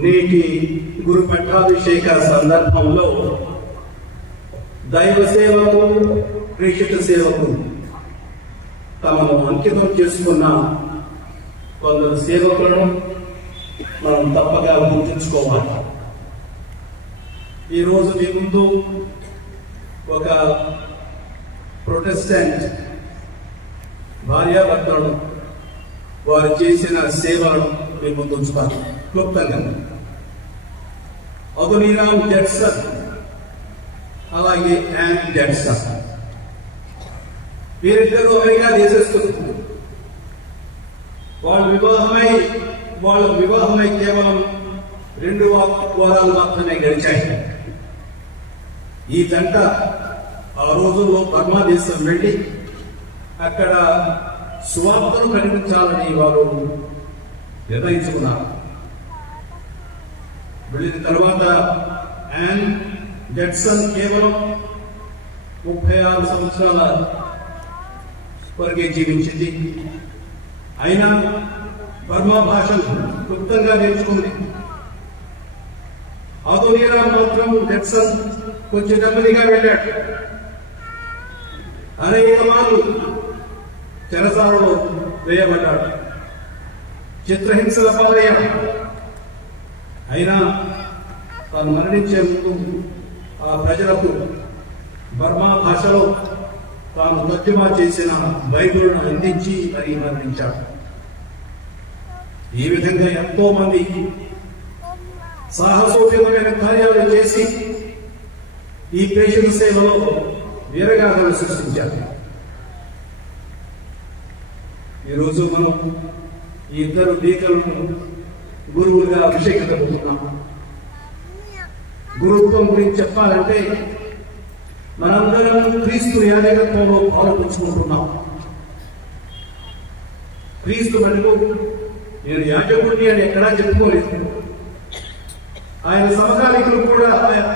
నేటి గురు పట్టాభిషేక సందర్భంలో దైవ సేవకు ప్రేషిత సేవకు తమను అంకితం చేసుకున్న కొందరు సేవకులను మనం తప్పగా గుర్తుంచుకోవాలి. ఈరోజు మీ ముందు ఒక ప్రొటెస్టెంట్ భార్యాభర్తలను వారు చేసిన సేవలను మీ ముందు ఉంచుతారు క్లుప్తంగా. అదోనీరామ్ జడ్సన్ అలాగే యాన్ జడ్సన్ వీరిద్దరూ అమెరికా దేశస్తులు. వాళ్ళ వివాహమై కేవలం 2 వారాలు మాత్రమే గడిచాయి. ఈ జంట ఆ రోజుల్లో బర్మా దేశం వెళ్ళి అక్కడ సువార్తను ప్రకటించాలని వారు నిర్ణయించుకున్నారు. వెళ్ళిన తర్వాత యాన్ జడ్సన్ కేవలం 36 సంవత్సరాల వరకే జీవించింది. అయినా బర్మా భాషను క్లుప్తంగా నేర్చుకుంది. అదోనీరామ్ మాత్రం జడ్సన్ కొంచెం నెమ్మదిగా వెళ్ళాడు. అనేక మార్లు చెరసాలలో వేయబడ్డాడు, చిత్రహింసల పాలయ్యాడు. అయినా తాను మరణించే ముందు ఆ ప్రజలకు బర్మా భాషలో తాను తర్జుమా చేసిన బైబిల్ను అందించి మరీ మరణించాడు. ఈ విధంగా ఎంతో మంది సాహసోపేతమైన కార్యాలు చేసి ఈ ప్రేషిత సేవలో వీరగాథలు సృష్టించారు. ఈరోజు మనం ఈ ఇద్దరు దీకలను గురువులుగా అభిషేకించబోతున్నాం. గురుత్వం గురించి చెప్పాలంటే మనందరం క్రీస్తు యాజకత్వంలో పాల్పంచుకుంటున్నాం. క్రీస్తు మటుకు నేను యాజకుడిని అని ఎక్కడా చెప్పుకోలేదు. ఆయన సమకాలికులు కూడా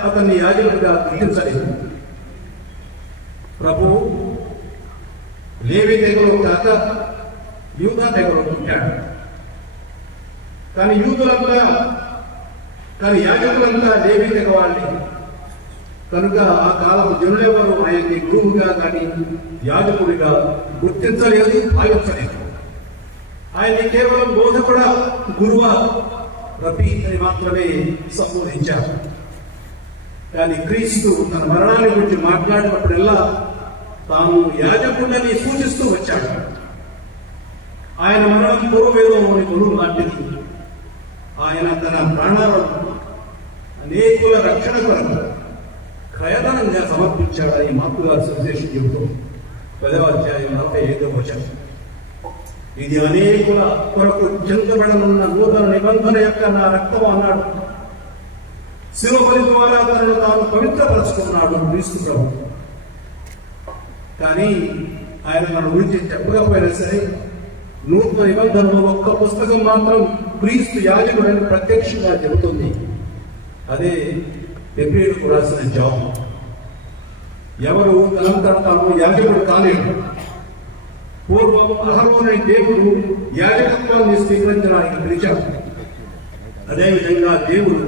అతన్ని యాజకుడిగా గుర్తించలేదు. ప్రభువు లేవి తెగలో కాక యూదా తెగలో పుట్టాడు. కానీ యాజకులంతా లేవి తెగ వాళ్ళని కనుక ఆ కాలం జనులెవరు ఆయన్ని గురువుగా కానీ యాజకుడిగా గుర్తించలేదు, భావించలేదు. ఆయన్ని కేవలం బోధకుడా, గురువా, రబీ అని మాత్రమే సంబోధించారు. కానీ క్రీస్తు తన మరణాన్ని గురించి మాట్లాడినప్పుడల్లా తాను యాజకుడిని సూచిస్తూ వచ్చాడు. ఆయన మరణం పూర్వవేదంలోని కొలువు లాంటిది. ఆయన తన ప్రాణాలను అనేకుల రక్షణ కొరకు క్రయధనంగా సమర్పించాడని మార్కుగారు సువిశేషం చెబుతూ 10వ అధ్యాయం 45వ వచనం. ఇది అనేకుల కొరకు చెందబడనున్న నూతన నిబంధన యొక్క నా రక్తం అన్నాడు. శిలువ ద్వారా తనను తాను పవిత్రపరచుకున్నాడు క్రీస్తు ప్రభు. కానీ ఆయన మన గురించి చెప్పకపోయినా సరే నూతన నిబంధనలో ఒక్క పుస్తకం మాత్రం క్రీస్తు యాజకుడని ప్రత్యక్షంగా చెబుతుంది. అదే హెబ్రీయులకు రాసిన జాబ్. ఎవరు తనంతట తాను యాజకుడు కాలేడు. పూర్వం అహరోను దేవుడు యాజకత్వాన్ని స్వీకరించడానికి పిలిచాడు. అదేవిధంగా దేవుడు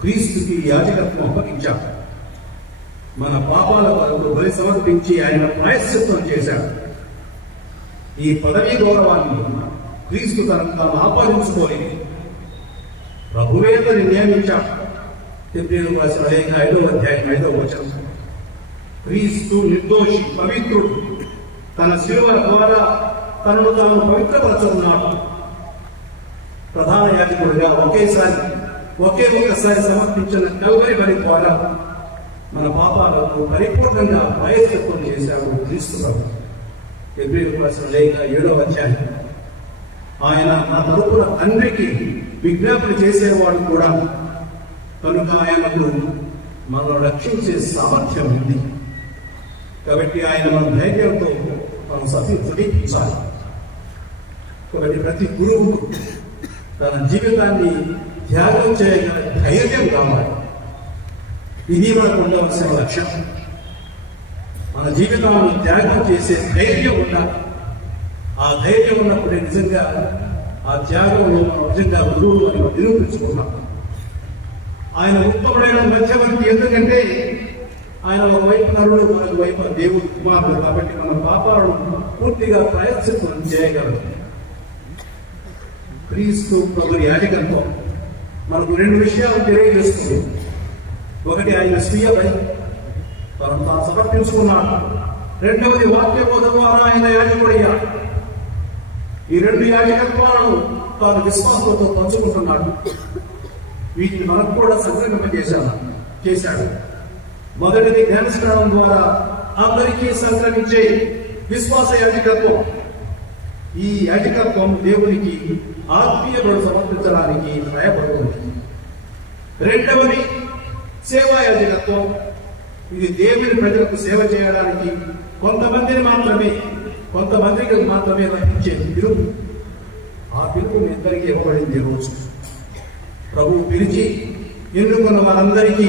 క్రీస్తుకి యాజకత్వం అప్పగించాడు. మన పాపాల కొరకు బలి సమర్పించి ఆయన ప్రాయశ్చిత్తం చేశాడు. ఈ పదవీ గౌరవాన్ని క్రీస్తు తనకు తాను ఆపాదించుకోలేదు, ప్రభువే తనని నియమించాడు. హెబ్రీయులకు రాసిన 5వ అధ్యాయం 5వ వచనం. క్రీస్తు నిర్దోషి, పవిత్రుడు, తన శిలువ ద్వారా తనను తాను పవిత్రపరచుకున్నాడు. ప్రధాన యాజకుడిగా ఒకే ఒక్కసారి సమర్పించిన కల్వరి బలి ద్వారా మన పాపాలకు పరిపూర్ణంగా ప్రాయశ్చిత్తం చేశాడు క్రీస్తు ప్రభు. హెబ్రీయులకు రాసిన 7వ అధ్యాయం. ఆయన నా తరపున తండ్రికి విజ్ఞాపన చేసేవాడు కూడా, కనుక ఆయనకు మనల్ని రక్షించే సామర్థ్యం ఉంది. కాబట్టి ఆయన మన ధైర్యంతో మనం సమీపించాలి. కాబట్టి ప్రతి గురువు తన జీవితాన్ని త్యాగం చేయగల ధైర్యం కావాలి. ఇది మనకు ఉండవలసిన లక్ష్యం. మన జీవితాలను త్యాగం చేసే ధైర్యం ఉండాలి. ఆ ధైర్యం ఉన్నప్పుడే నిజంగా ఆ త్యాగంలో మనం నిజంగా గురువులు అని నిరూపించుకున్నాం. ఆయన ఉత్తముడైన మధ్యవర్తి. ఎందుకంటే ఆయన ఒకవైపు నరుడు, మరొక వైపు దేవుడు కుమారుడు. కాబట్టి మన పాపాలను పూర్తిగా ప్రాయశ్చిత్తం చేయగలరు. క్రీస్తు ప్రభు యాజకత్వం మనకు రెండు విషయాలు తెలియజేస్తుంది. ఒకటి ఆయన స్వీయ బలి, తను తాను సమర్పించుకున్నాడు. రెండవది వాక్యబోధ ద్వారా ఆయన యాజకుడయ్యాడు. ఈ రెండు యాజకత్వాలను తాను విశ్వాసంతో పంచుకుంటున్నాడు. వీటిని మనకు కూడా చేశాడు. మొదటిది జ్ఞానస్నానం ద్వారా అందరికీ సంక్రమించే విశ్వాస యాజకత్వం. ఈ యాజకత్వం దేవునికి ఆత్మీయ బలు సమర్పించడానికి సహాయపడుతుంది. రెండవది సేవా యాజకత్వం. ఇది దేవుని ప్రజలకు సేవ చేయడానికి కొంతమందికి మాత్రమే లభించే పిలుపు. ఆ పిలుపు మీ ఇద్దరికి ఇవ్వబడింది. రోజు ప్రభువు పిలిచి ఎన్నుకున్న వారందరికీ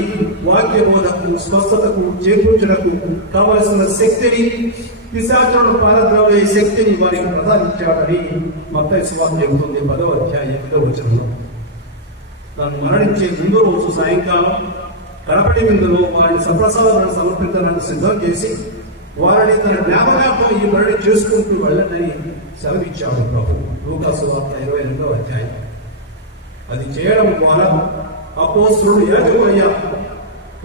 వాక్య బోధకు, స్వస్థతకు, చేకూర్చుటకు కావలసిన శక్తిని, పిశాచులను పారద్రోలే శక్తిని వారికి ప్రసాదించాడని మత్తయి సువార్త చెబుతుంది 10వ అధ్యాయం 8వ వచనంలో. తాను మరణించే ముందు రోజు సాయంకాలం కడపటి విందులో వారిని సప్రసాదాలను సమర్పించడానికి సిద్ధం చేసి వారిని తన జ్ఞాపకార్థం ఈ మరణి చేసుకుంటూ వెళ్ళండి సెలవిచ్చాడు ప్రభు. లూకా సువార్త 22వ అధ్యాయం. అది చేయడం ద్వారా అపోస్తలుడు యాజకులయ్యారు.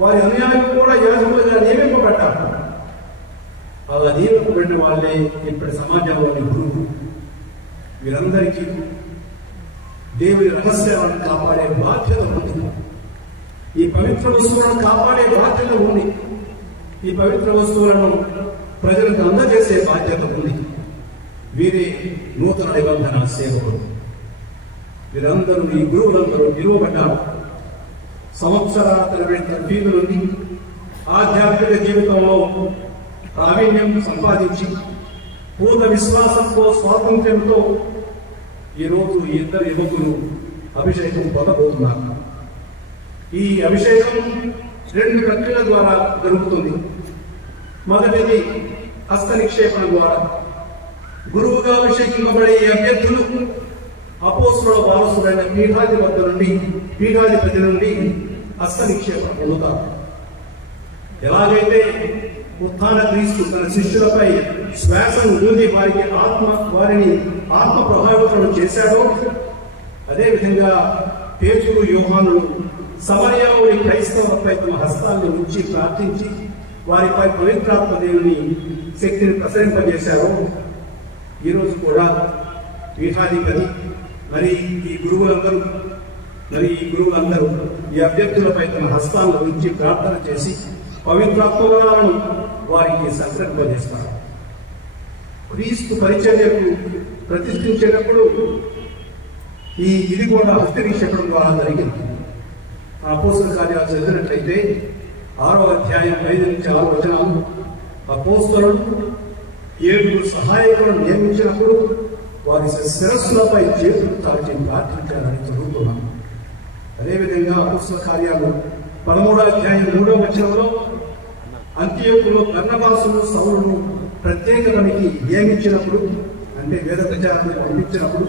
వారి అనుయాయులు కూడా యాజకులుగా నియమింపబడ్డారు. అలా నియమింపబడిన వాళ్ళే ఇప్పటి సమాజంలోని గురువు. వీరందరికీ దేవుని రహస్యాలను కాపాడే బాధ్యత ఉంది. ఈ పవిత్ర వస్తువులను కాపాడే బాధ్యత ఉంది. ఈ పవిత్ర వస్తువులను ప్రజలకు అందజేసే బాధ్యత ఉంది. వీరే నూతన నిబంధన సేవకులు. వీరందరూ, ఈ గురువులందరూ నిలువబడ్డారు. సంవత్సరాల తరబడి ఫీజు నుండి ఆధ్యాత్మిక జీవితంలో ప్రావీణ్యం సంపాదించి పూర్ణ విశ్వాసంతో, స్వాతంత్ర్యంతో ఈరోజు ఈ ఇద్దరు యువకులు అభిషేకం పొందబోతున్నారు. ఈ అభిషేకం రెండు ప్రక్రియల ద్వారా జరుగుతుంది. మొదటిది హస్త నిక్షేపణ ద్వారా. గురువుగా అభిషేకింపబడే ఈ అభ్యర్థులు అపోస్తలుల వారసులైన పీఠాధిపతి నుండి హస్త నిక్షేపణ పొందుతారు. ఎలాగైతే ఉత్థాన క్రీస్తు తన శిష్యులపై శ్వాసను ఊది వారిని ఆత్మ ప్రభావితం చేశాడో, అదేవిధంగా పేతురు, యోహానులు సమరయాలోని క్రైస్తవులపై తమ హస్తాలను ఉంచి ప్రార్థించి వారిపై పవిత్రాత్మ దేవుని శక్తిని ప్రసరింపజేశారో, ఈరోజు కూడా పీఠాధిపతి ఈ గురువులందరూ ఈ అభ్యర్థులపై తమ హస్తాలను ఉంచి ప్రార్థన చేసి పవిత్రాత్మలను వారికి సంతరింపజేస్తారు. క్రీస్తు పరిచర్యకు ప్రతిష్ఠించేటప్పుడు ఇది కూడా హస్త నిక్షేపణ ద్వారా జరిగింది. అపోస్తల కార్యాలు చదివినట్లయితే 6వ అధ్యాయం 5 నుంచి 6 వచనాలు, అపోస్తలుడు 7 సహాయకులను నియమించినప్పుడు వారి శిరస్సులపై చేతులు చాచి ప్రార్థించాలని చదువుతున్నాను. అదేవిధంగా అపోస్తల కార్యాలు 13వ అధ్యాయం 3వ వచనంలో అంతియోకులో బర్నబాసును, సౌలును ప్రత్యేక పనికి నియమించినప్పుడు, అంటే వేద ప్రచారాన్ని పంపించినప్పుడు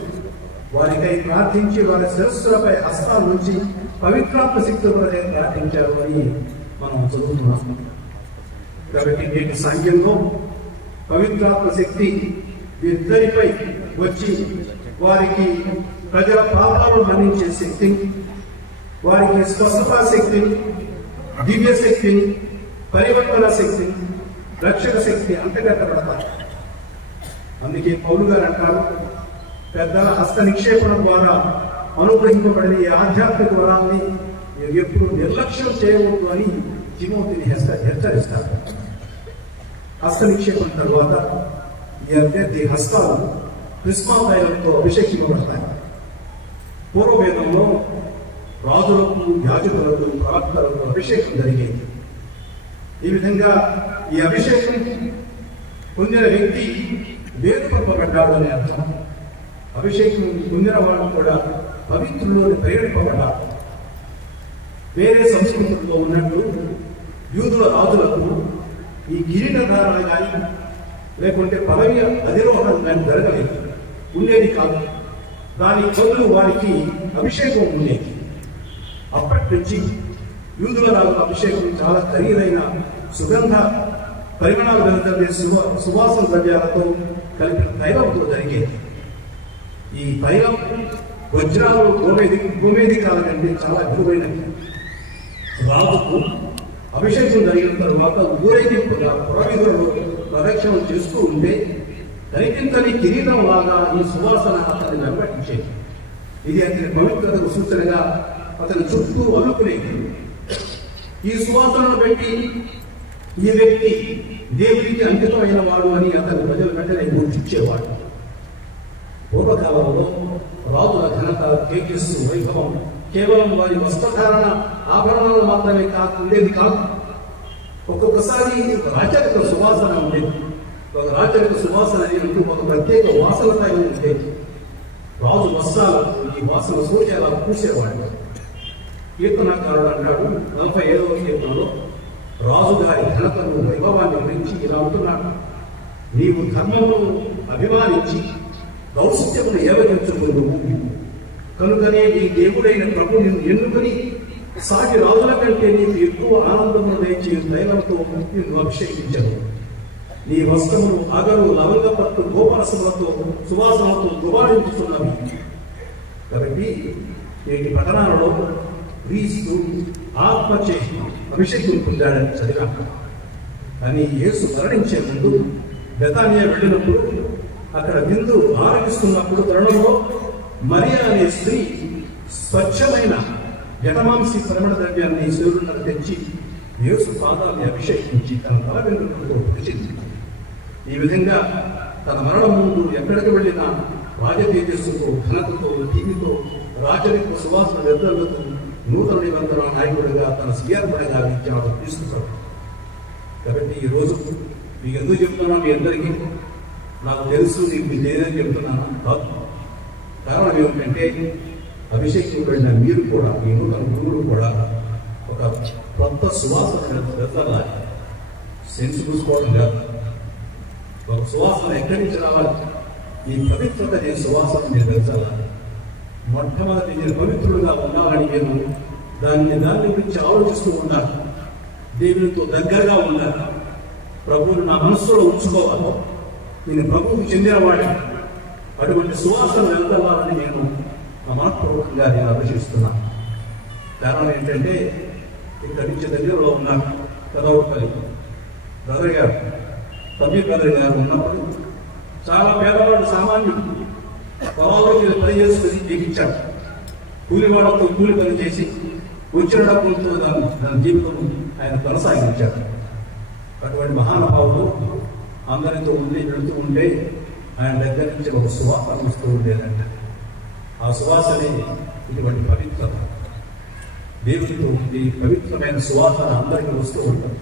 వారికై ప్రార్థించి వారి శిరస్సులపై హస్తాల నుంచి పవిత్రాత్మ శక్తి వలె ప్రార్థించారు అని మనం చదువుతున్నాం. కాబట్టి నేటి సాంఖ్యంలో పవిత్రాత్మ శక్తి వీరిద్దరిపై వచ్చి వారికి ప్రజల పాపాలను మన్నించే శక్తిని, వారికి స్వస్థతా శక్తిని, దివ్య శక్తిని, పరివర్తన శక్తిని, రక్షణ శక్తి అంతగట్టబడతారు. అందుకే పౌలు గారు అంటారు, పెద్దల హస్త నిక్షేపణ ద్వారా అనుగ్రహింపబడిన ఈ ఆధ్యాత్మిక వరాన్ని ఎప్పుడు నిర్లక్ష్యం చేయవద్దు అని తిమోతిని హెచ్చరిస్తారు. హస్త నిక్షేపణ తర్వాత ఈ అభ్యర్థి హస్తాలు కృష్ణాతైలంతో అభిషేకింపబడతాయి. పూర్వవేదంలో రాజులకు, యాజకులకు, ప్రవక్తలకు అభిషేకం జరిగేది. ఈ విధంగా ఈ అభిషేకం పొందిన వ్యక్తి వేరుపరపబడ్డాడు అనే అర్థం. అభిషేకం పొందిన వాళ్ళు కూడా పవిత్రుల్లోని ప్రేరేపబడ్డారు. వేరే సంస్కృతుల్లో ఉన్నట్టు యూదుల రాజులకు ఈ కిరీట ధారణ కానీ లేకుంటే పదవి అధిరోహణం కానీ జరగలేదు, ఉండేది కాదు. దాని బదులు వారికి అభిషేకం ఉండేది. అప్పటి నుంచి యూదుల రాజు అభిషేకం చాలా ఖరీదైన సుగంధ పరిమాణాలు వెలువడే సువాసన ద్రవ్యాలతో కలిపిన తైలంతో జరిగేది. ఈ తైలం వజ్రాలు గోమేధికాల కంటే చాలా విలువైనది. రాజుకు అభిషేకం జరిగిన తర్వాత ఊరేగింపుగా పురవీధులలో ప్రదక్షిణం చేస్తూ ఉంటే కనిపించని కిరీటం లాగా ఈ సువాసన అతన్ని వెంబడించేది. ఇది అతని పవిత్రతకు సూచనగా అతని చుట్టూ అల్లుకునేది. ఈ సువాసనను బట్టి ఈ వ్యక్తి దేవుడికి అంకితమైన వాడు అని అతని ప్రజలు వెంటనే గుర్తించేవాడు. పూర్వకాలంలో రాజుల ఘనత, తేజస్సు, వైభవం కేవలం వారి వస్త్రధారణ ఆభరణాలు మాత్రమే ఉండేది కాదు. ఒక్కొక్కసారి రాచరిక సువాసన ఉండేది. ఒక రాచరిక సువాసన అంటూ ఒక ప్రత్యేక వాసన తైలం ఉండేది. రాజు వస్త్రాలు ఈ వాసన సూచి అలా పూసేవాడు. కీర్తనకారుడు అంటాడు 45వ కీర్తనలో రాజుగారి ఘనతను, వైభవాన్ని గురించి ఇలా అంటున్నాడు: నీవు ధర్మమును అభిమానించి దౌత్యమును ఏవగించుకుందు, కనుకనే నీ దేవుడైన ప్రభు నిన్ను ఎన్నుకొని సాటి రాజుల కంటే నీకు ఎక్కువ ఆనందమును దయచే తైలంతో నిన్ను అభిషేకించను. నీ వస్త్రములు అగరు, లవంగపట్టు, గోపరసములతో సువాసనలతో దుబాడించుతున్నవి. కాబట్టి నేటి పట్టణాలలో క్రీస్తు ఆత్మచే అభిషేకం పొందాడని చదివాను. కానీ యేసు మరణించే ముందు బెతానియా వెళ్ళినప్పుడు అక్కడ విందు ఆరంభిస్తున్నప్పుడు తరుణంలో మరియా అనే స్త్రీ స్వచ్ఛమైన జటమాంసి పరిమళ ద్రవ్యాన్ని శివుడున్నర తెచ్చి యేసు పాదాన్ని అభిషేకించి తన తల వెంట్రుకలతో పొడిచింది. ఈ విధంగా తన మరణం ముందు ఎక్కడికి వెళ్ళినా రాజతేజస్సుతో, ఘనతతో, దీనితో రాజరిక సువాసన వెద్దలతో నూతన నిబంధన నాయకుడిగా తన స్వీయార్పణగా ఇచ్చాడు తీసుకుంటాడు. కాబట్టి ఈ రోజు మీకు ఎందుకు చెప్తున్నా, మీ అందరికీ నాకు తెలుసు, నీకు లేదని చెప్తున్నాను కాదు. కారణం ఏమిటంటే అభిషేకం వెళ్ళిన మీరు కూడా, మీ నూతన గురువులు కూడా ఒక కొత్త సువాసన వెదలాలి. సెన్స్ చూసుకోవడం కాదు. ఒక సువాసన ఎక్కడి నుంచి రావాలి? ఈ పవిత్రత అనే సువాసన మీరు వెదలాలి. మొట్టమొదటి నేను పవిత్రుడుగా ఉండాలని నేను దాని గురించి ఆలోచిస్తూ ఉండాలి. దేవునితో దగ్గరగా ఉండాలి. ప్రభువుని నా మనస్సులో ఉంచుకోవాలి. నేను ప్రభువుకు చెందినవాడిని. అటువంటి సువాసన వెళ్తాలని నేను మనపూర్వకంగా నేను ఆలోచిస్తున్నాను. కారణం ఏంటంటే ఇక్కడి నుంచి దగ్గరలో ఉన్నాను కదవపల్లి బ్రదర్ గారు, తమ్మి బ్రదర్ గారు ఉన్నప్పుడు చాలా పేదవాడు, సామాన్యుడు. పొలాల్లో పని చేసుకుని జీవించాడు. కూలివాళ్లతో కూలి పని చేసి వచ్చిన డబ్బులతో దాని జీవితం ఆయన కొనసాగించాడు. అటువంటి మహానుభావులు అందరితో వెళుతూ ఉంటే ఆయన దగ్గర నుంచి ఒక సువాసన వస్తూ ఉండేదంట. ఆ సువాసనే ఇటువంటి పవిత్రత. దేవునితో ఈ పవిత్రమైన సువాసన అందరికీ వస్తూ ఉంటుంది.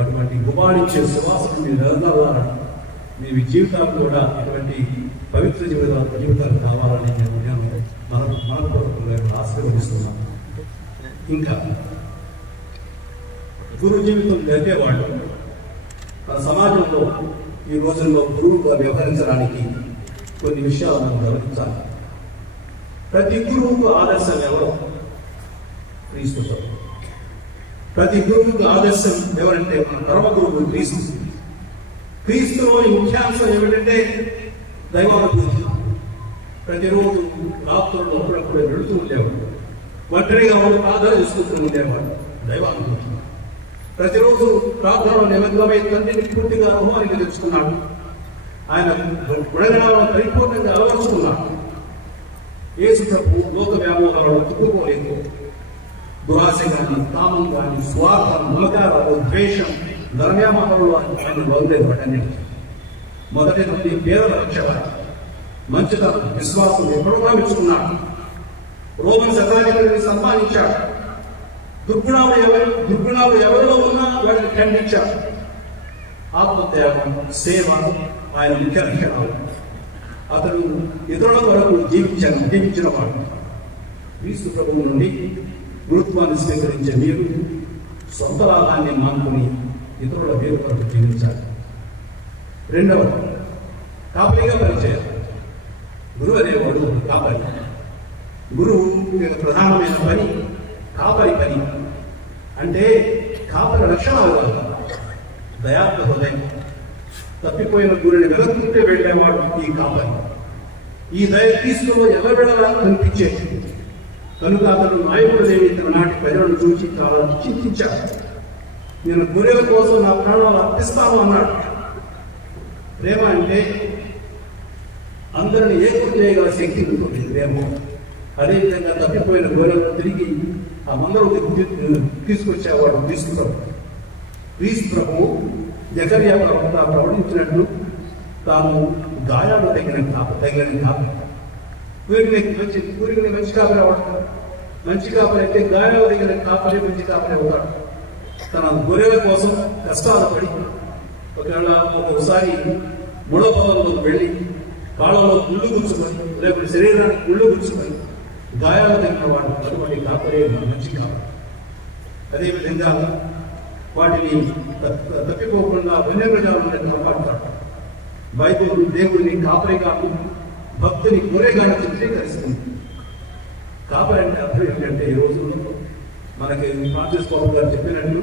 అటువంటి గుబాడించే సువాసన మీరు నిలదలాలని, మీ జీవితాలు కూడా ఇటువంటి పవిత్ర జీవితాలు కావాలని నేను మనపూర్వకంగా ఆశీర్వదిస్తున్నాను. ఇంకా గురు జీవితం గడిపేవాళ్ళు మన సమాజంలో ఈ రోజుల్లో గురువుగా వ్యవహరించడానికి కొన్ని విషయాలు మనం గమనించాలి. ప్రతి గురువుకు ఆదర్శం ఎవరు? క్రీస్తు. ప్రతి గురువుకు ఆదర్శం ఎవరంటే మన పరమ గురువు క్రీస్తు. క్రీస్తులోని ముఖ్యాంశం ఏమిటంటే దైవానుభూతి. ప్రతిరోజు రాత్రులు అప్పుడప్పుడు వెళుతూ ఉండేవాడు. ఒంటరిగా వాడు ప్రార్థన చేసుకుంటూ ఉండేవాడు. దైవానుభూతి. ప్రతిరోజు ప్రార్థనలో నిమగ్నమై తండ్రిని పూర్తిగా అనుభవానికి తెలుసుకున్నాడు. ఆయన గుణగణాలను పరిపూర్ణంగా అలవరుచుకున్నాడు. యేసు ప్రభు లోక వ్యామోహాలను తిప్పుకోలేదు. దురాశ కానీ, కామం కానీ, స్వార్థం, మమకారాలు, ద్వేషం, ధర్మ్యామోహాలు ఆయన వదిలేదు. వాటన్నిటి మొదటి నుండి పేదల రక్షణ, మంచితనం, విశ్వాసం ఎప్పుడుగా మెచ్చుకున్నాడు. రోమన్ శతాధిపతిని సన్మానించాడు. దుర్గుణాలు ఎవరిలో ఉన్నా వాటిని ఖండించాడు. ఆత్మత్యాగం, సేవ ఆయన ముఖ్య లక్షణాలు. అతడు ఇతరుల కొరకు జీవించిన వాడు. క్రీస్తు ప్రభువు నుండి గురుత్వాన్ని స్వీకరించే మీరు సొంత లాభాన్ని మానుకుని ఇతరుల పేరు కొరకు జీవించాలి. రెండవది, కాపరిగా పనిచేయాలి. గురువు అనేవాడు కాపరి. గురువు ప్రధానమైన పని కాపరి పని. అంటే కాపరి లక్షణాలు కాదు, దయాత్మ హృదయం. తప్పిపోయిన గురిని వెలుగుతుంటే వెళ్ళేవాడు ఈ కాపరి. ఈ దయ తీసుకుని ఎవరు వెళ్ళాలని కనిపించేది. కనుక అతడు నాయకుడు లేని తన నాటి ప్రజలను చూసి చాలా చింతించాడు. నేను గొర్రెల కోసం నా ప్రాణాలు అర్పిస్తాను అన్నాడు. ప్రేమ అంటే అందరిని ఏకం చేయగల శక్తి ఉంటుంది ప్రేమ. అదేవిధంగా తప్పిపోయిన గొర్రెలను తిరిగి ఆ మందలోకి తీసుకొచ్చేవాడు క్రీస్తు ప్రభు. క్రీస్తు ప్రభు జకర్యా ప్రవక్త ప్రవచించినట్లు తాను గాయాలు తగిన కాపరి. ఊరికి మంచి కాపరి అవడం. మంచి కాపరి అయితే గాయాలు తగిన కాపరి మంచి కాపరి అవుతాడు. తన గొర్రెల కోసం కష్టాలు పడి ఒకసారి ముళ్ళ పొలంలోకి వెళ్ళి కాళ్ళలో గుళ్ళు గుచ్చుకొని లేకపోతే శరీరానికి గుళ్ళు గుచ్చుకొని గాయాలు తగిన వాడు అటువంటి కాపరే మంచి కాపరి. అదేవిధంగా వాటిని తప్పిపోకుండా వన్యప్రజాలను కాపాడుతాడు. బైబిల్ దేవుడిని కాపరిగాను భక్తుని గొర్రెగాను చిత్రీకరిస్తుంది. కాపరి అంటే అర్థం ఏంటంటే ఈ రోజుల్లో మనకి ఫ్రాన్సిస్ పౌల్ గారు చెప్పినట్లు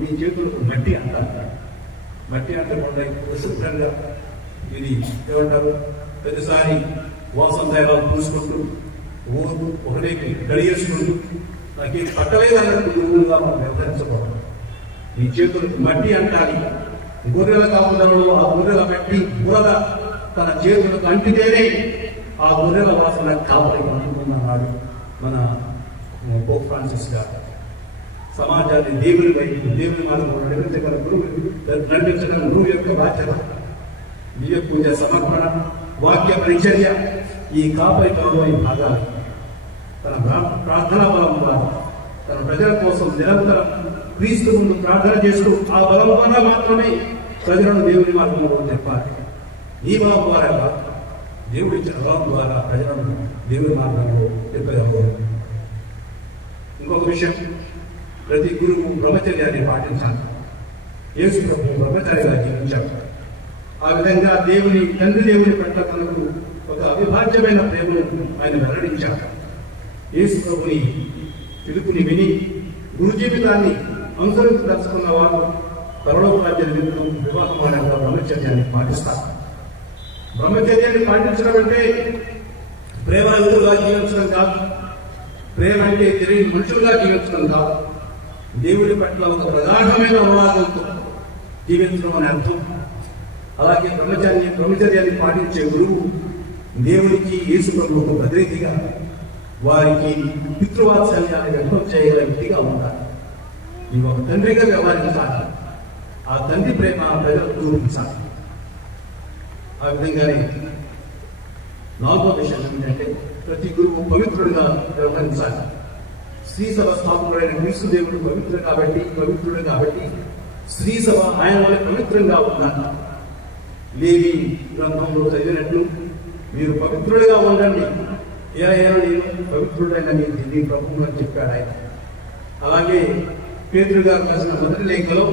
మీ చేతులకు మట్టి అంటారు. మట్టి అంటే ప్రసిద్ధంగా ఇది ఏమంటారు, ప్రతిసారి వాసన దైవాలు పూసుకుంటూ ఒకటే కడిగేసుకుంటూ నాకు ఇది పట్టలేదు అన్నట్టు మనం వ్యవహరించకూడదు. మీ చేతులకు మట్టి అంటాలి. గొర్రెల కాపుదలలో ఆ గొర్రెల మట్టి బురద తన చేతులకు అంటితేనే ఆ గొర్రెల వాసన కాపరి అనుకున్నాడు మన పోప్ ఫ్రాన్సిస్ గారు. సమాజాన్ని దేవుని వైపు దేవుని మార్గంలో నడిపించగల గురువు యొక్క బాధ్యత. దివ్య పూజ సమర్పణ, వాక్య పరిచర్య ఈ కాపరి పనులోని భాగాలు. తన ప్రార్థనా బలం ద్వారా తన ప్రజల కోసం నిరంతరం క్రీస్తు ముందు ప్రార్థన చేస్తూ ఆ బలం ద్వారా మాత్రమే ప్రజలను దేవుని మార్గంలో చెప్పాలి. ఈ బలం ద్వారా దేవుడి ఇచ్చిన బలం ద్వారా ప్రజలను దేవుని మార్గంలో చెప్పగలరు. ఇంకొక విషయం, ప్రతి గురువు బ్రహ్మచర్యాన్ని పాటించాలి. యేసు ప్రభు బ్రహ్మచారిగా జీవించాడు. ఆ విధంగా తండ్రి దేవుని పట్ల తనకు ఒక అవిభాజ్యమైన ప్రేమను ఆయన వెల్లడించాడు. యేసు ప్రభుని పిలుపుని విని గురు జీవితాన్ని అనుసరించదలుచుకున్న వారు పరలోక రాజ్య నిమిత్తం వివాహమానంగా బ్రహ్మచర్యాన్ని పాటిస్తారు. బ్రహ్మచర్యాన్ని పాటించడం అంటే ప్రేమ ఎదురుగా జీవించడం కాదు. ప్రేమ అంటే తెలియని మనుషులుగా జీవించడం కాదు. దేవుడి పట్ల ఒక ప్రగాఢమైన అనురాగంతో జీవించడం అని అర్థం. అలాగే బ్రహ్మచర్యాన్ని పాటించే గురువు దేవుడికి యేసు ప్రభువుకు ప్రతినిధిగా వారికి పితృవాత్సల్యాన్ని వ్యక్తం చేయగల వ్యక్తిగా ఉండాలి. ఈ ఒక తండ్రిగా వ్యవహరించాలి. ఆ తండ్రి ప్రేమ ప్రజలకు చూపించాలి. ఆ విధంగానే నాలుగో విషయం ఏమిటంటే ప్రతి గురువు పవిత్రుడిగా వ్యవహరించాలి. స్త్రీ సభ స్థాపకుడైన క్రీస్తు దేవుడు పవిత్రుడు కాబట్టి స్త్రీ సభ ఆయన వల్ల పవిత్రంగా ఉండాలి. లేవి గ్రంథంలో చదివినట్లు మీరు పవిత్రుడిగా ఉండండి, నేను పవిత్రుడైన నీ ప్రభువు అని చెప్పాడు ఆయన. అలాగే పేతురు గారు రాసిన మొదటి లేఖలో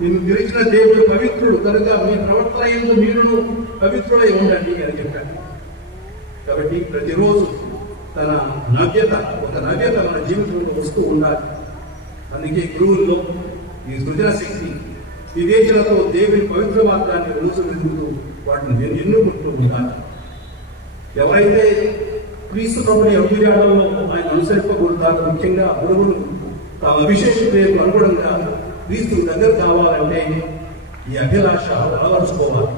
నిన్ను పిలిచిన దేవుడు పవిత్రుడు కనుక మీ ప్రవర్తన యందు మీరు పవిత్రుడై ఉండండి అని చెప్పాడు. కాబట్టి ప్రతిరోజు తన ఒక నవ్యత మన జీవితంలో వస్తూ ఉండాలి. అందుకే గురువుల్లో ఈ సృజన శక్తి వివేచనతో దేవుని పవిత్ర మార్గాన్ని అనుసరిస్తూ వాటిని ఎన్నుకుంటూ ఉండాలి. ఎవరైతే క్రీస్తు ప్రభుని అభియానంలో ఆయన అనుసరింపబడతారో, ముఖ్యంగా గురువులు తమ అభిషేక క్రియకు అనుగుణంగా క్రీస్తు దగ్గర కావాలంటే ఈ అభిలాష అలవరుచుకోవాలి.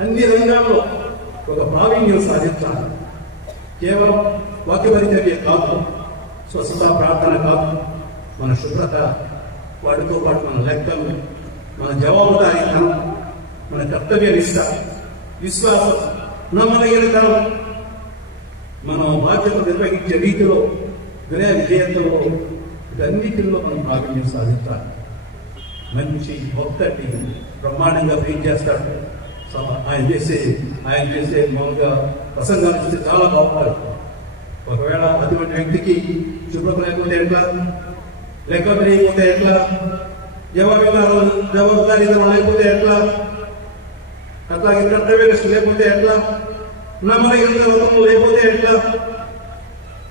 అన్ని రంగాల్లో ఒక ప్రావీణ్యం సాధించాలి. కేవలం వాక్య పరిచర్య కాదు, స్వస్థత ప్రార్థన కాదు, మన శుభ్రత, వాటితో పాటు మన లెక్కలు, మన జవాబుదారీతనం, మన కర్తవ్య నిష్ట, విశ్వాసం, నమ్మదగినతనం, మనం బాధ్యత నిర్వహించే రీతిలో విజయంలో ఇవన్నిటిలో మనం ప్రావీణ్యం సాధించాలి. మంచి భక్తుడిని బ్రహ్మాండంగా ప్రీతి చేస్తాడు. ఆయన చేసే మామూలుగా ప్రసంగాలు చూస్తే చాలా బాగుంటారు. ఒకవేళ అటువంటి వ్యక్తికి శుభ్రత లేకపోతే ఎట్లా, లెక్క తెలియకపోతే ఎట్లా, జవాబుదారీతనం లేకపోతే ఎట్లా, అట్లాగే కర్తవ్య లేకపోతే ఎట్లా, నమ్మదగిన లేకపోతే ఎట్లా,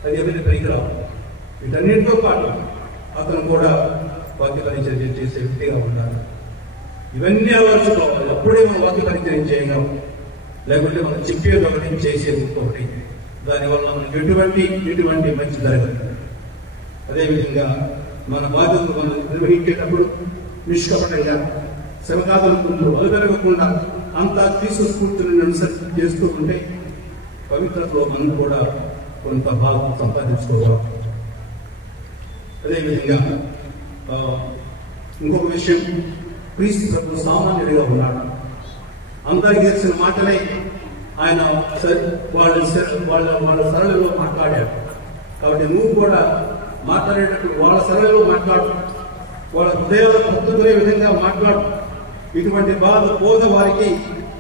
అది ఎవరి పనికిరావు. వీటన్నిటితో పాటు అతను కూడా వాక్య పరిచర్య చేసే వ్యక్తిగా ఉండాలి. ఇవన్నీ అలవర్చుకోవాలి. అప్పుడే మనం వాక్య పరిచయం చేయగలం. లేకుంటే మనం చెప్పేది ఒకటి చేసేది ఒకటి. దానివల్ల మనం ఎటువంటి మంచి జరగదు. అదేవిధంగా మన బాధ్యతలు మనం నిర్వహించేటప్పుడు నిష్కపటంగా శ్రమకాదులకు అలుపెరగకుండా అంతా క్రీస్తు స్ఫూర్తిని అనుసరించి చేస్తూ ఉంటే పవిత్రతలో మనం కూడా కొంత భాగం సంపాదించుకోవాలి. అదేవిధంగా ఇంకొక విషయం, క్రీస్తు ప్రభు సామాన్యుడిగా ఉన్నాడు. అందరికీ తెలిసిన మాటలే ఆయన వాళ్ళ సరళలో మాట్లాడాడు. కాబట్టి నువ్వు కూడా మాట్లాడేటప్పుడు వాళ్ళ సరళలో మాట్లాడు, వాళ్ళ హృదయాలకు హత్తుకునే విధంగా మాట్లాడు. ఇటువంటి బోధ వారికి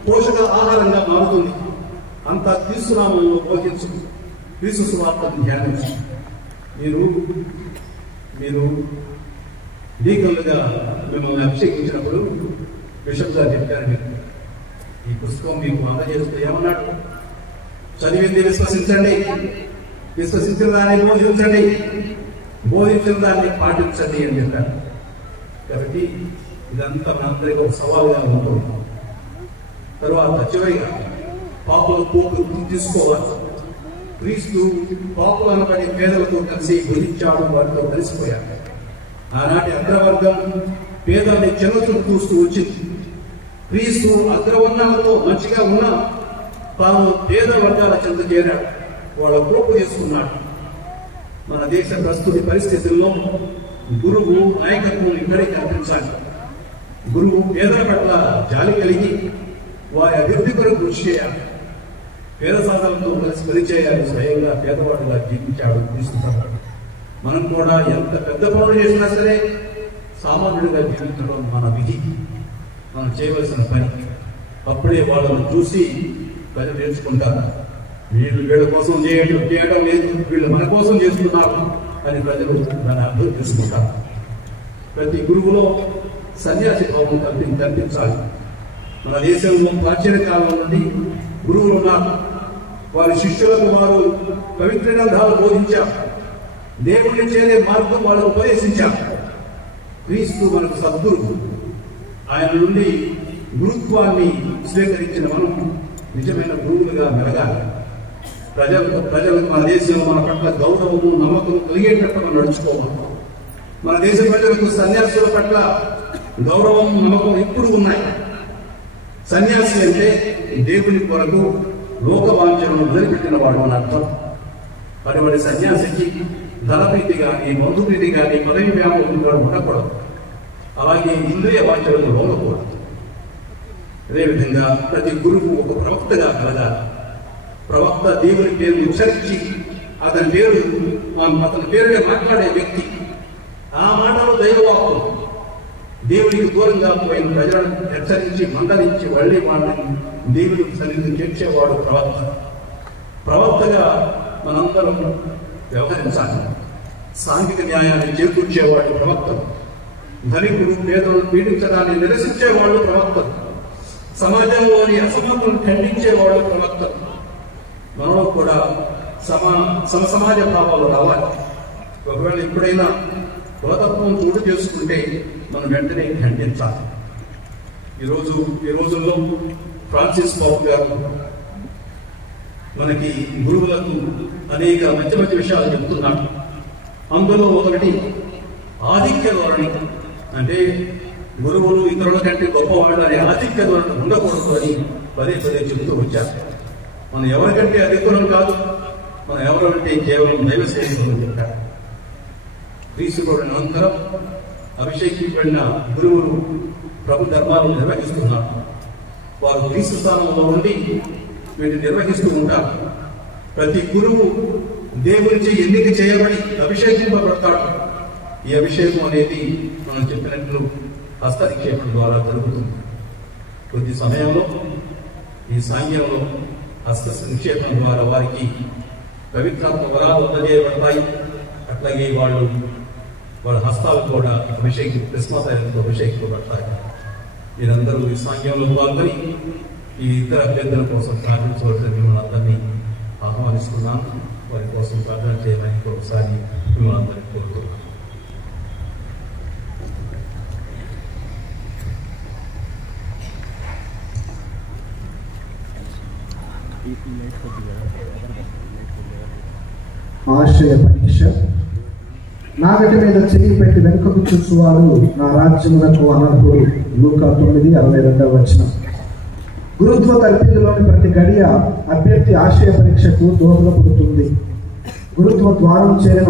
పోషక ఆహారంగా మారుతుంది. అంతా క్రీస్తు నామములో బోధించు, క్రీస్తు సువార్తను ధ్యానించు. మీరు డీకన్లుగా మిమ్మల్ని అభిషేకించినప్పుడు బిషప్ గారు చెప్పారు, ఈ పుస్తకం మీకు అందజేస్తూ ఏమన్నాడు, చదివింది విశ్వసించండి, విశ్వసించిన దాన్ని బోధించండి, బోధించిన దాన్ని పాటించండి అని చెప్పారు. కాబట్టి ఇదంతా మనందరికీ ఒక సవాలుగా ఉంటుంది. తర్వాత చివరిగా పాపుల పోకు తీసుకోవాలి. క్రీస్తు పాపులు అనబడి పేదలతో కలిసి భుజించాడు, వారితో కలిసిపోయాడు. ఆనాటి అగ్రవర్గం పేదల్ని చిన్నచూపు చూస్తూ వచ్చింది. క్రీస్తు అగ్రవర్ణాలతో మంచిగా ఉన్నా తాను పేద వర్గాల చెంత చేరాడు, వాళ్ళ పోపు చేసుకున్నాడు. మన దేశ ప్రస్తుత పరిస్థితుల్లో గురువు నాయకత్వం ఇక్కడే కనిపించాలి. గురువు పేదల పట్ల జాలి కలిగి వారి అభివృద్ధి కొరకు కృషి చేయాలి. పేద సాధనలతో కలిసి పనిచేయాలి. స్వయంగా పేదవాడుగా జీవించాడు తీసుకుంటాడు. మనం కూడా ఎంత పెద్ద పనులు చేసినా సరే సామాన్యుడిగా జీవించడం మన విధి, మనం చేయవలసిన పని. అప్పుడే వాళ్ళను చూసి ప్రజలు నేర్చుకుంటారు, వీళ్ళ కోసం చేయడం లేదు, వీళ్ళు మన కోసం చేస్తున్నారు అని ప్రజలు దాన్ని అర్థం చేసుకుంటారు. ప్రతి గురువులో సన్యాసి భావం కల్పించాలి. మన దేశంలో ప్రాచీన కాలం నుండి గురువులు ఉన్నారు. వారి శిష్యులకు వారు పవిత్ర గ్రంథాలు బోధించారు, దేవుణ్ణి చేరే మార్గం వాళ్ళు ఉపదేశించారు. క్రీస్తు మనకు సద్గురువు. ఆయన నుండి గురుత్వాన్ని స్వీకరించిన మనం నిజమైన గురువులుగా మెలగాలి. ప్రజలకు మన దేశంలో మన పట్ల గౌరవము నమ్మకం కలిగేటట్టు మనం నడుచుకోవాలి. మన దేశ ప్రజలకు సన్యాసుల పట్ల గౌరవం నమ్మకం ఎప్పుడు ఉన్నాయి. సన్యాసి అంటే దేవుని కొరకు లోకవాంఛలను వదిలిపెట్టిన వాడు అని అర్థం. అటువంటి సన్యాసికి ధనప్రీతి కానీ బంధుప్రీతి కానీ పదవి వ్యామోహం కూడా ఉండకూడదు. అలాగే ఇంద్రియ వాంఛలను లోనకూడదు. అదేవిధంగా ప్రతి గురువు ఒక ప్రవక్తగా కలగాలి. ప్రవక్త దేవుని పేరు ఉచ్చరించి అతని పేరునే మాట్లాడే వ్యక్తి. ఆ మాటలో దైవవాక్కు. దేవునికి దూరంగా పోయిన ప్రజలను హెచ్చరించి మందలించి మళ్ళీ వాళ్ళని దేవుని సన్నిధిని చేర్చేవాడు ప్రవక్త. ప్రవక్తగా మనందరం వ్యవహరించాలి. సాంఘిక న్యాయాన్ని చేకూర్చేవాడు ప్రవక్త. ధనికుడు పేదలను పీడించడాన్ని నిరసించేవాళ్ళు ప్రవక్త. సమాజంలోని అసమతను ఖండించేవాళ్ళు ప్రవక్త. మనలో కూడా సమాజ భావాలు రావాలి. ఒకవేళ ఎప్పుడైనా లోతత్వం చోటు చేసుకుంటే మనం వెంటనే ఖండించాలి. ఈ రోజుల్లో ఫ్రాన్సిస్ పాప్ గారు మనకి గురువులకు అనేక మంచి మంచి విషయాలు చెప్తున్నారు. అందులో ఒకటి ఆధిక్య ధోరణి. అంటే గురువులు ఇతరుల కంటే గొప్పవాళ్ళు అనే ఆధిక్య ధోరణి ఉండకూడదు అని పదే చెబుతూ వచ్చారు. మనం ఎవరికంటే అధికులం కాదు, మనం ఎవరంటే కేవలం దైవ సేవకులు చెప్పారు. క్రీస్తుడు అనంతరం అభిషేకించబడిన గురువులు ప్రభు ధర్మాలను నిర్వహిస్తున్నారు. వారు క్రీస్తు స్థానంలో ఉండి వీటిని నిర్వహిస్తూ ఉంటారు. ప్రతి గురువు దేవునిచే ఎన్నిక చేయబడి అభిషేకింపబడతాడు. ఈ అభిషేకం అనేది మనం చెప్పినట్లు హస్తనిక్షేపం ద్వారా జరుగుతుంది. కొద్ది సమయంలో ఈ సాంగ్యంలో హస్త నిక్షేపం ద్వారా వారికి పవిత్రాత్మ వరాలు అందజేయబడతాయి. అట్లాగే వాళ్ళ హస్తాలు కూడా కృష్ణాశైలంతో అభిషేకింపబడతాయి. మీరందరూ ఈ సాంగ్యంలో పాల్గొని ఈ ఇతర అభ్యర్థుల కోసం ప్రార్థించవలసిన మిమ్మల్ని అందరినీ ఆహ్వానిస్తున్నాను. వారి కోసం ప్రార్థన చేయడానికి ఒకసారి మిమ్మల్ని అందరినీ కోరుతున్నాను. ఆశయ పరీక్ష. నాగటి మీద చెయ్యి పెట్టి వెనుకకు చూసువారు నా రాజ్యమునకు అనర్హుడు. లూకా 9:62. గురుత్వ తర్పీదులోని ప్రతి గడియ అభ్యర్థి ఆశయ పరీక్షకు దోహదపడుతుంది. గురుత్వ ద్వారం చేరిన